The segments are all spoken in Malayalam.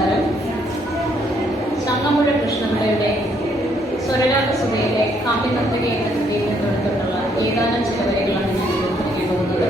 നമസ്കാരം. ചങ്ങമ്പുഴ കൃഷ്ണപിള്ളയുടെ സ്വരരാഗസുധയിലെ കാവ്യനർത്തകി എന്ന കൃതിയിൽ നിന്നെടുത്തിട്ടുള്ള ഏതാനും ചില വരികളാണ് ഞാൻ ഉപയോഗിക്കാൻ പോകുന്നത്.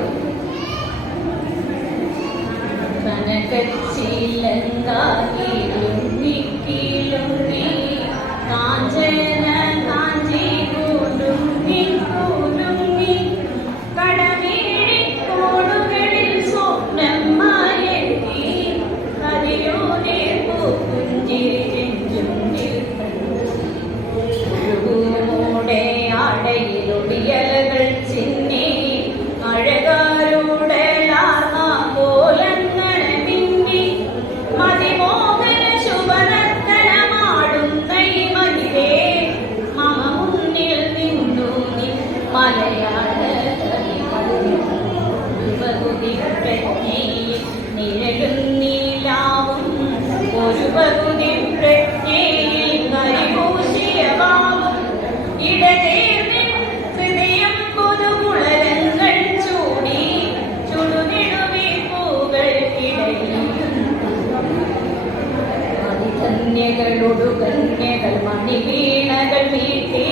ിയലകൾ ചിന്നി അഴകാരുടെ കോലങ്ങൾ മിന്നി മതിമോഹന ശുഭനർത്തനമാടുന്ന മതിരേ മമ മുന്നിൽ നിന്നു മലയാള പകുതി പ്രജ്ഞയിൽ നിഴലുന്നീലാവും ഒരു പകുതി പ്രജ്ഞയിൽ കരിപൂശിയവാവും ഇടതേ കന്യകൾ മണിവീണകൾ വീട്ടി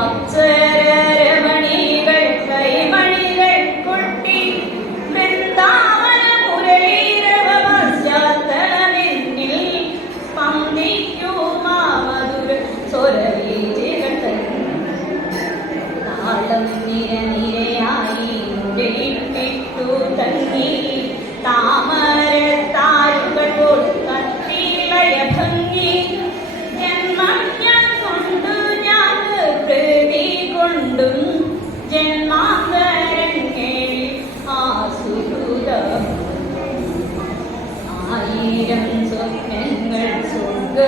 അപ്സരമണികൾ കൈമണികൾ കൊട്ടി വൃന്ദാവന മുരളീരവ പശ്ചാത്തലമെന്നിൽ സ്പന്ദിക്കുമാ മധുര സ്വരവീചികൾ താളം നിരനിരയായി മുരളിപ്പിട്ടു തങ്ങി താമര താരുകൾ ഭംഗി ജന്മം ഞാൻ കൊണ്ടു ഞാൻ പ്രതി കൊണ്ടും ജന്മാന്തരങ്ങളിൽ ആസുഹൃതം 1000 സ്വപ്നങ്ങൾ സ്വർഗ